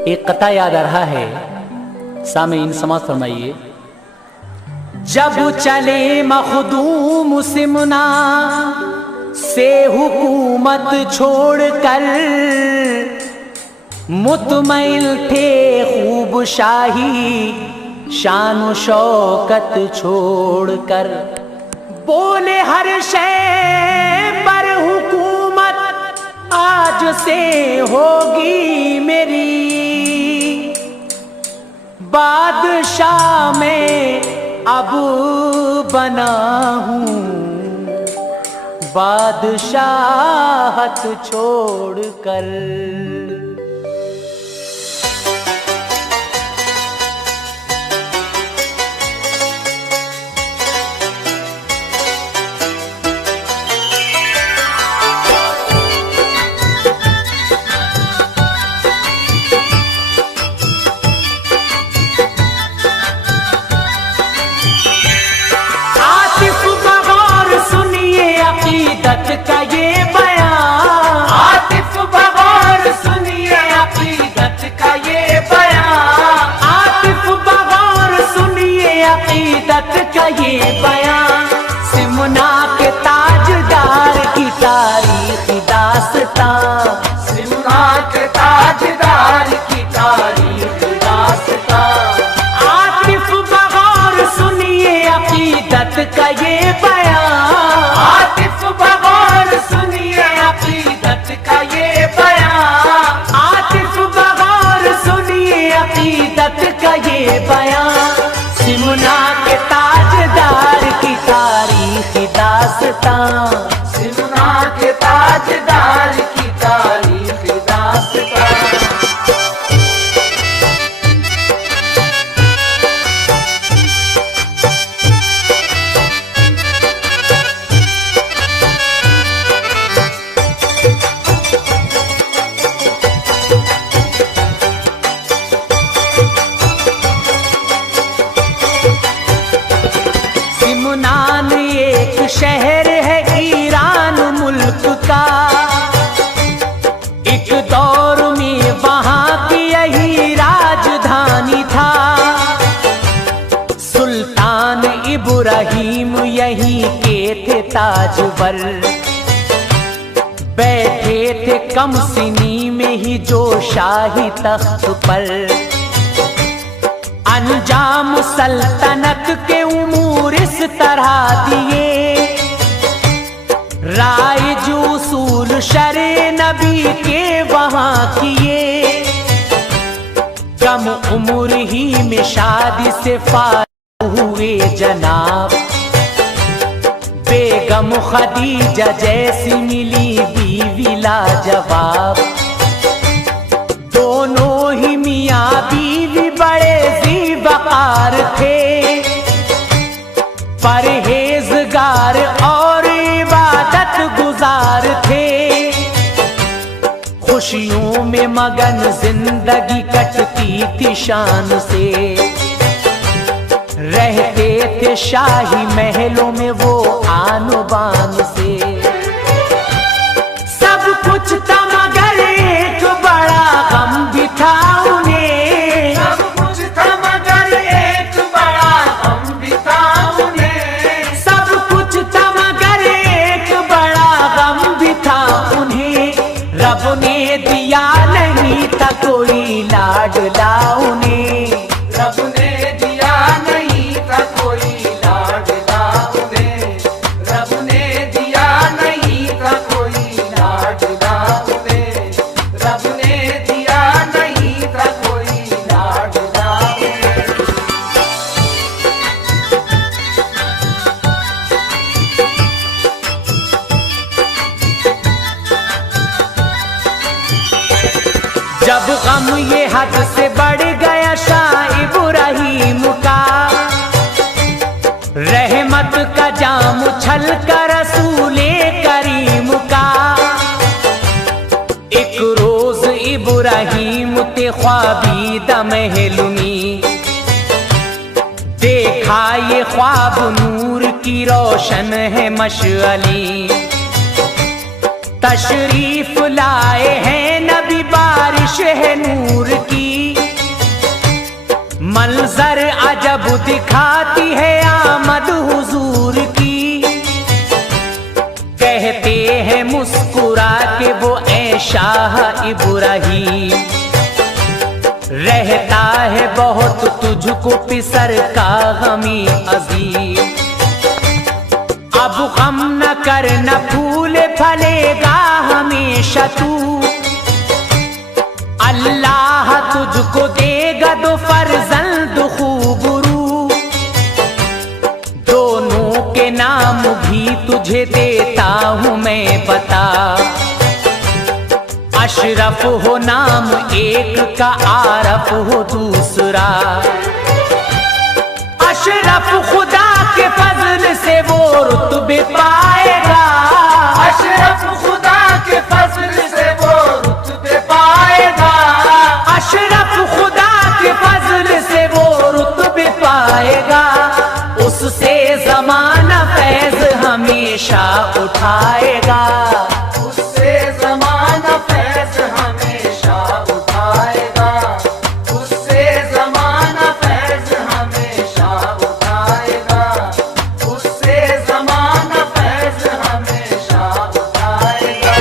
एक कथा याद आ रहा है, सामीन समाज फरमाइए। जब चले मखदूम सिमना से हुकूमत छोड़कर, मुतमैल थे खूब शाही शान शौकत छोड़कर। बोले हर शय पर हुकूमत आज से होगी मेरी, बादशाह में अब बना हूँ बादशाहत छोड़कर। का ये बयान, आतिफ बगौर सुनिए अकीदत का ये बयान, आतिफ बगौर सुनिए अकीदत का ये बयान। सिमना के ताजदार की तारीखी दास्तां, सिमना के ताजदार की तारीखी दास्तां। आतिफ बगौर सुनिए अकीदत का ये बयान, आतिफ बगौर सुनिए अकीदत का ये बयान, आतिफ बगौर सुनिए अकीदत का ये बयान। सिमना के ताजदार की तारीखी दास्तां, सिमना के ताजदार की तारीखी दास्तां। सिमनान एक शहर है ईरान मुल्क का, एक दौर में वहां की यही राजधानी था। सुल्तान इब्राहिम यहीं के थे ताजवर, बैठे थे कम सिनी में ही जो शाही तख्त पर। अंजाम सल्तनत के उमूर इस तरह दिए, राय जो उसूल शरे नबी के वहां किए। कम उम्र ही में शादी से फारिग हुए जनाब, बेगम खदीजा जैसी मिली बीवी लाजवाब। दोनों ही मियाँ बीवी बड़े ज़ीवकार थे, परहेजगार और इबादत गुजार थे। खुशियों में मगन जिंदगी कटती थी शान से, रहते थे शाही महलों में वो आन बान से। सब कुछ था मगर एक बड़ा गम भी था उन्हें, सब कुछ था मगर एक बड़ा गम भी था उन्हें। सब कुछ था मगर एक बड़ा गम भी था उन्हें, रब ने दिया नहीं था कोई लाडला उन्हें, रब ने दिया नहीं था कोई लाडला उन्हें, रब ने दिया नहीं था कोई लाडला उन्हें, रब ने दिया नहीं था कोई लाडला उन्हें। जब गम ये हद से बढ़ गया शाह इब्राहिम का, रहमत का जाम उछल कर रसूले करीम का। एक रोज इब्राहिम ते ख्वाबीदा महलुमी, देखा ये ख्वाब नूर की रोशन है मशअली। तशरीफ लाए हैं नबी, बारिश है नूर की। मंजर अजब दिखाती है आमद हुजूर की। कहते हैं मुस्कुरा के वो ऐ शाह इब्राहीम, रहता है बहुत तुझको पिसर का गमी अजीम। अब गम न कर न फूले फलेगा हमेशा तू, अल्लाह तुझको देगा दो फर्जंद खूबरू। दोनों के नाम भी तुझे देता हूँ मैं बता, अशरफ हो नाम एक का, आरफ हो दूसरा। अशरफ खुदा के फजल से वो रुतबे पाएगा, अशरफ खुदा के फजल से वो रुतबे पाएगा। अशरफ खुदा के फजल से वो रुतबे पाएगा। उससे ज़माना फैज़ हमेशा उठाएगा, उससे ज़माना फैज़ हमेशा उठाएगा, उससे ज़माना फैज़ हमेशा उठाएगा, उससे ज़माना फैज़ हमेशा उठाएगा।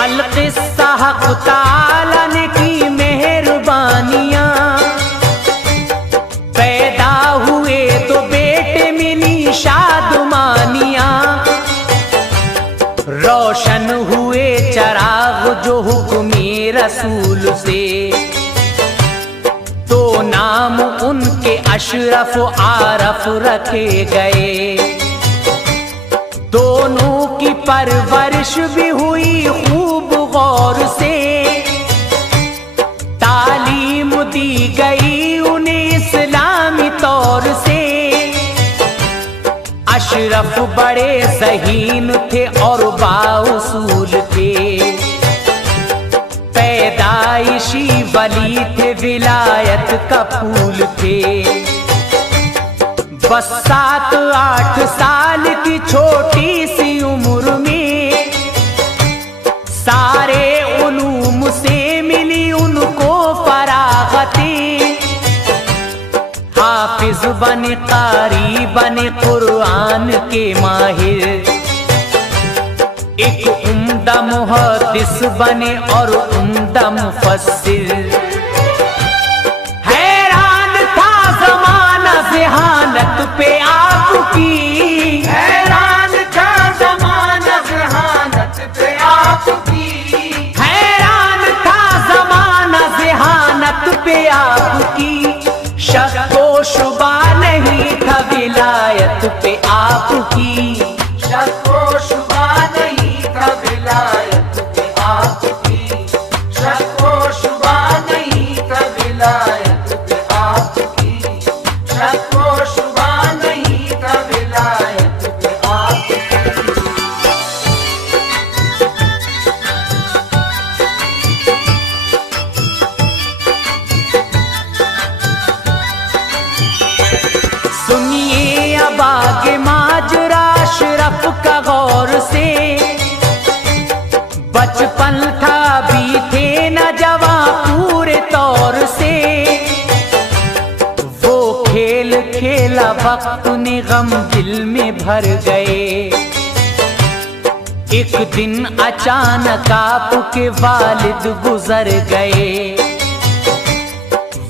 अल-क़िस्सा हक़ ताला ने की मेहरबानियाँ, पैदा हुए तो बेटे मिली शादमानियाँ। रोशन हुए चराग जो हुक्मे रसूल से, तो नाम उनके अशरफ आरफ रखे गए। दोनों की परवरिश भी हुई खूब गौर से, तालीम दी गई उन्हें इस्लामी तौर से। अशरफ बड़े ज़हीन थे और बाउसूल थे, पैदाइशी वली थे, विलायत का फूल थे। बस 7-8 साल की छोटी सी उम्र में सारे उलूम से मिली उनको फरागतें। हाफिज बने, कारी बने, कुरान के माहिर, एक उम्दा मुहद्दिस बने और उम्दा मुफस्सिर। हैरान था ज़माना ज़हानत पे आपकी, हैरान था ज़माना ज़हानत पे आपकी, हैरान था ज़माना ज़हानत पे आपकी। शक व शुबा नहीं था विलायत पे आपकी, शक व शुबा नहीं था विलायत पे आपकी, शक व शुबा नहीं था विलायत पे आपकी, शक व शुबा नहीं था विलायत पे आपकी। सुनिए अब आगे माजरा अशरफ का गौर से। बचपन था भी थे न जवां पूरे तौर से, वो खेल खेला वक्त ने गम दिल में भर गए। एक दिन अचानक आपके वालिद गुजर गए।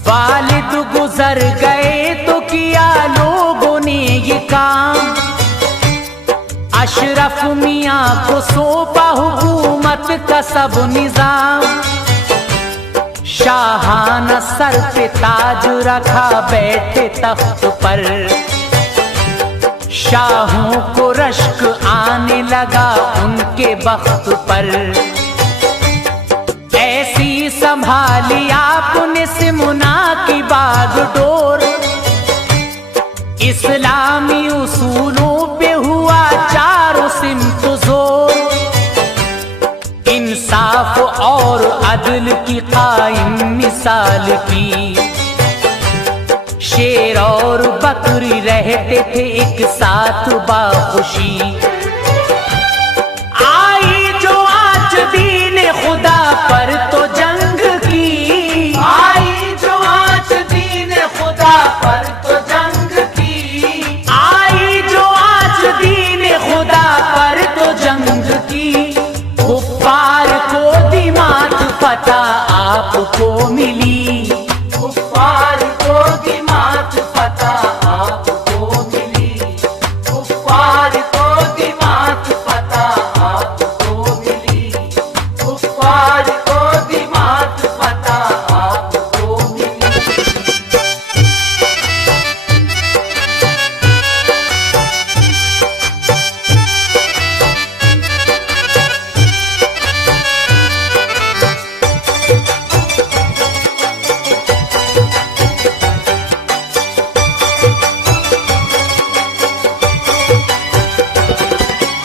वालिद गुजर गए तो किया लोगों ने ये काम, अशरफ मियाँ को सौंपा हुकूमत का सब निजाम। शाहाना सर पे ताज रखा बैठे तख्त पर, शाहों को रश्क आने लगा उनके बख्त पर। ऐसी संभाली आपने सिमुना की बागडोर, इस्लामी उसूलों पे हुआ चारों सिमत जोर। अदल की कायम मिसाल की। शेर और बकरी रहते थे एक साथ बाखुशी। आई जो आज दीन खुदा पर तो जंग की, आई जो आज दीन खुदा पर तो जंग की, आई जो आज दीन खुदा पर तो जंग की। कुफ्फार को दिमाग फतह आपको मिली, कुफ्फार को दिमाग फतह आपको मिली, कुफ्फार को दिमाग फतह आपको मिली, कुफ्फार को दिमाग फतह आपको मिली।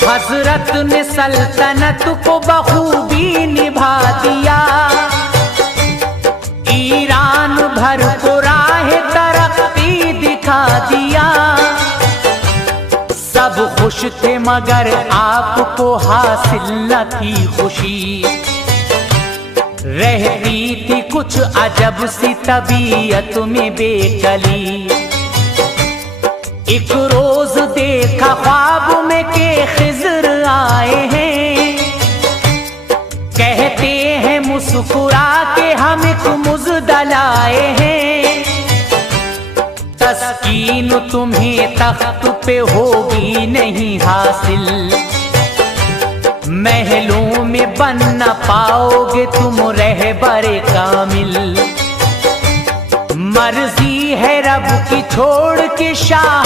हजरत ने सल्तनत को बखूबी निभा दिया। ईरान भर को राह तरक्की दिखा दिया। सब खुश थे मगर आपको हासिल न थी खुशी। रहती थी कुछ अजब सी तबीयत में बेकली। एक रोज देखा ख्वाब में के खिज़र आए हैं। कहते हैं मुस्कुरा के हम एक मुज़दल आए हैं। तस्कीन तुम्हें तख्त पे होगी नहीं हासिल। महलों में बन न पाओगे तुम रहबरे कामिल। मर्जी है रब की छोड़ के शाह